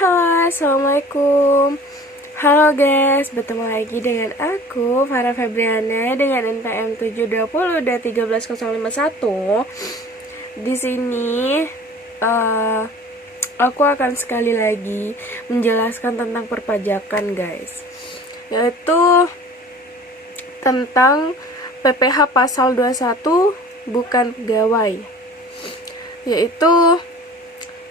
Halo, assalamualaikum. Halo guys, bertemu lagi dengan aku Farah Febriana dengan NPM 720-213-051. Di sini aku akan sekali lagi menjelaskan tentang perpajakan guys, yaitu tentang PPh pasal 21 bukan pegawai, yaitu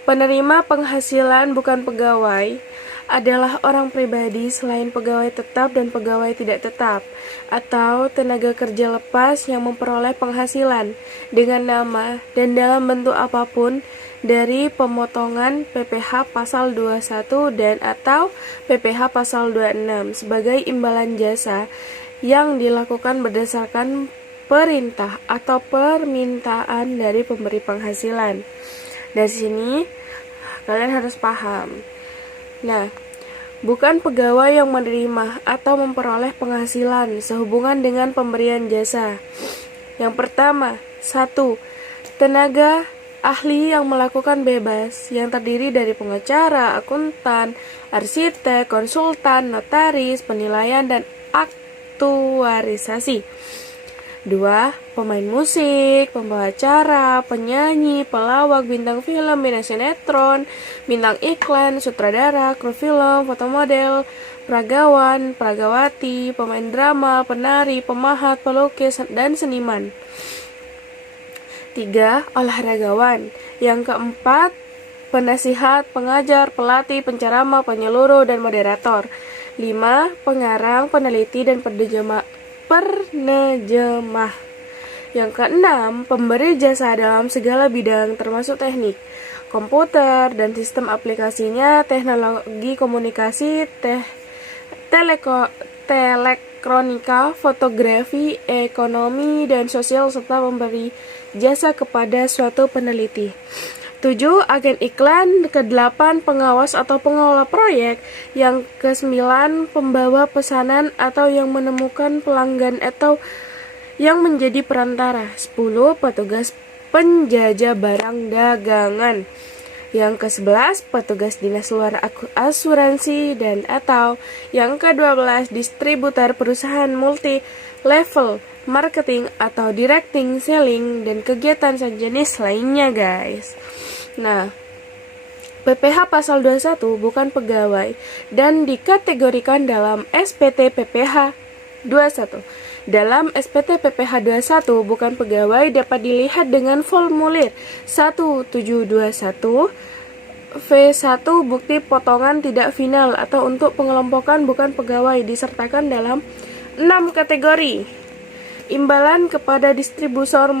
penerima penghasilan bukan pegawai adalah orang pribadi selain pegawai tetap dan pegawai tidak tetap, atau tenaga kerja lepas yang memperoleh penghasilan dengan nama dan dalam bentuk apapun dari pemotongan PPh pasal 21 dan atau PPh pasal 26 sebagai imbalan jasa yang dilakukan berdasarkan perintah atau permintaan dari pemberi penghasilan. Dari sini kalian harus paham. Nah, bukan pegawai yang menerima atau memperoleh penghasilan sehubungan dengan pemberian jasa. Yang pertama, 1. Tenaga ahli yang melakukan bebas yang terdiri dari pengacara, akuntan, arsitek, konsultan, notaris, penilaian, dan aktuarisasi. 2. Pemain musik, pembawa acara, penyanyi, pelawak, bintang film, bintang sinetron, bintang iklan, sutradara, kru film, fotomodel, peragawan, peragawati, pemain drama, penari, pemahat, pelukis, dan seniman. 3. Olahragawan. Yang keempat, penasihat, pengajar, pelatih, penceramah, penyeluruh, dan moderator. 5. Pengarang, peneliti, dan penerjemah. Yang keenam, pemberi jasa dalam segala bidang termasuk teknik, komputer dan sistem aplikasinya, teknologi komunikasi, telektronika, fotografi, ekonomi, dan sosial, serta memberi jasa kepada suatu peneliti. 7. Agen iklan. Ke-8. Pengawas atau pengelola proyek. Yang ke-9. Pembawa pesanan atau yang menemukan pelanggan atau yang menjadi perantara. 10. Petugas penjajah barang dagangan. Yang ke-11. Petugas dinas luar asuransi dan atau yang ke-12. Distributor perusahaan multi level marketing atau directing, selling, dan kegiatan sejenis lainnya guys. Nah, PPh pasal 21 bukan pegawai dan dikategorikan dalam SPT PPh 21. Dalam SPT PPh 21 bukan pegawai dapat dilihat dengan formulir 1721 V1 bukti potongan tidak final atau untuk pengelompokan bukan pegawai disertakan dalam 6 kategori. Imbalan kepada distributor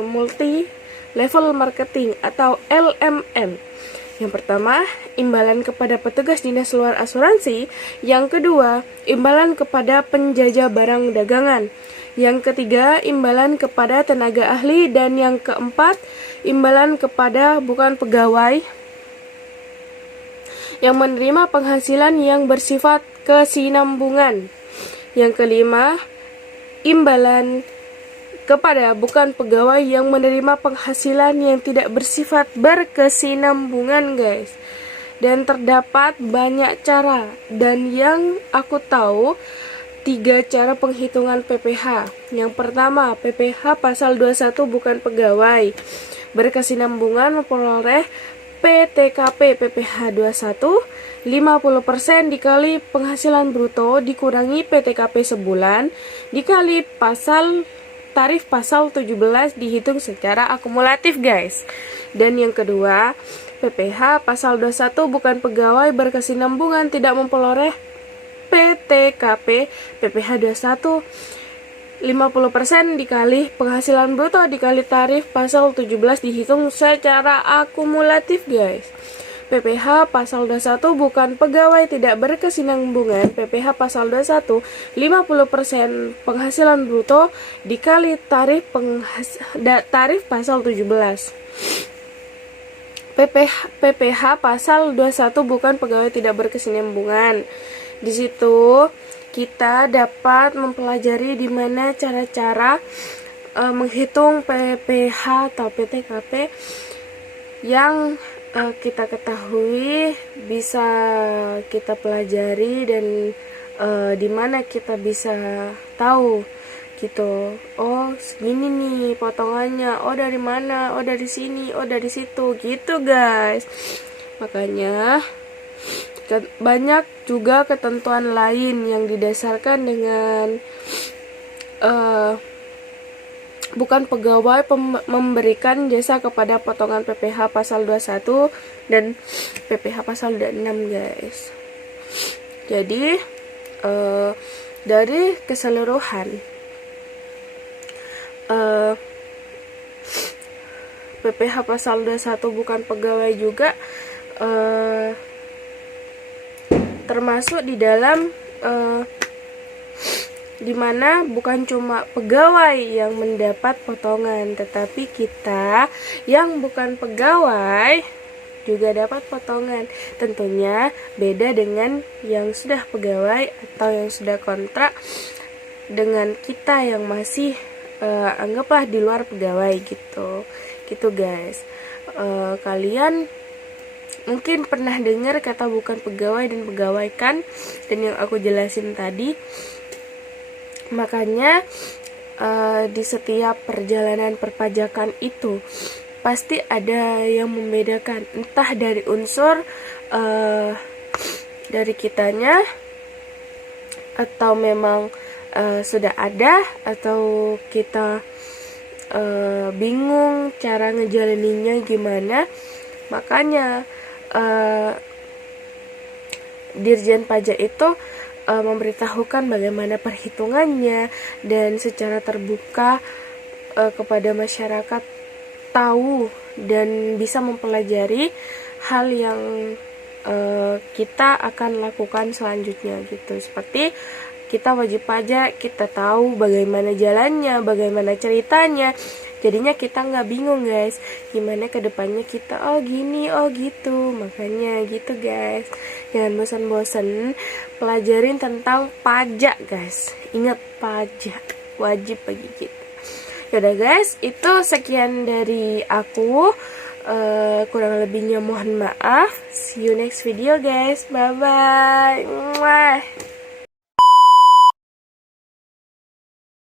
multi level marketing atau LMM. Yang pertama, imbalan kepada petugas dinas luar asuransi. Yang kedua, imbalan kepada penjajah barang dagangan. Yang ketiga, imbalan kepada tenaga ahli. Dan yang keempat, imbalan kepada bukan pegawai yang menerima penghasilan yang bersifat kesinambungan. Yang kelima, imbalan kepada bukan pegawai yang menerima penghasilan yang tidak bersifat berkesinambungan guys. Dan terdapat banyak cara, dan yang aku tahu 3 cara penghitungan PPh. Yang pertama, PPh pasal 21 bukan pegawai berkesinambungan memperoleh PTKP PPh 21 50% dikali penghasilan bruto dikurangi PTKP sebulan dikali tarif pasal 17 dihitung secara akumulatif guys. Dan yang kedua, PPh pasal 21 bukan pegawai berkesinambungan tidak memperoleh PTKP PPh 21 50% dikali penghasilan bruto dikali tarif pasal 17 dihitung secara akumulatif guys. PPh pasal 21 bukan pegawai tidak berkesinambungan. PPh pasal 21 50% penghasilan bruto dikali tarif pasal 17. PPh pasal 21 bukan pegawai tidak berkesinambungan. Di situ kita dapat mempelajari di mana cara-cara menghitung PPh atau PTKP yang kita ketahui, bisa kita pelajari, dan di mana kita bisa tahu gitu. Oh, segini nih potongannya. Oh, dari mana? Oh, dari sini. Oh, dari situ. Gitu, guys. Makanya banyak juga ketentuan lain yang didasarkan dengan bukan pegawai memberikan jasa kepada potongan PPh pasal 21 dan PPh pasal 26, guys. Jadi dari keseluruhan PPh pasal 21 bukan pegawai juga termasuk di dalam dimana bukan cuma pegawai yang mendapat potongan, tetapi kita yang bukan pegawai juga dapat potongan. Tentunya beda dengan yang sudah pegawai atau yang sudah kontrak dengan kita yang masih anggaplah di luar pegawai gitu guys. Kalian mungkin pernah dengar kata bukan pegawai dan pegawai kan, dan yang aku jelasin tadi. Makanya di setiap perjalanan perpajakan itu pasti ada yang membedakan, entah dari unsur dari kitanya, atau memang sudah ada, atau kita bingung cara ngejalaninnya gimana. Makanya Dirjen Pajak itu memberitahukan bagaimana perhitungannya, dan secara terbuka kepada masyarakat tahu dan bisa mempelajari hal yang kita akan lakukan selanjutnya gitu. Seperti kita wajib pajak, kita tahu bagaimana jalannya, bagaimana ceritanya. Jadinya kita nggak bingung, guys, gimana kedepannya kita, oh gini, oh gitu. Makanya gitu, guys, jangan bosan-bosan pelajarin tentang pajak, guys. Ingat, pajak wajib bagi kita. Yaudah, guys, itu sekian dari aku. Kurang lebihnya mohon maaf. See you next video, guys. Bye bye.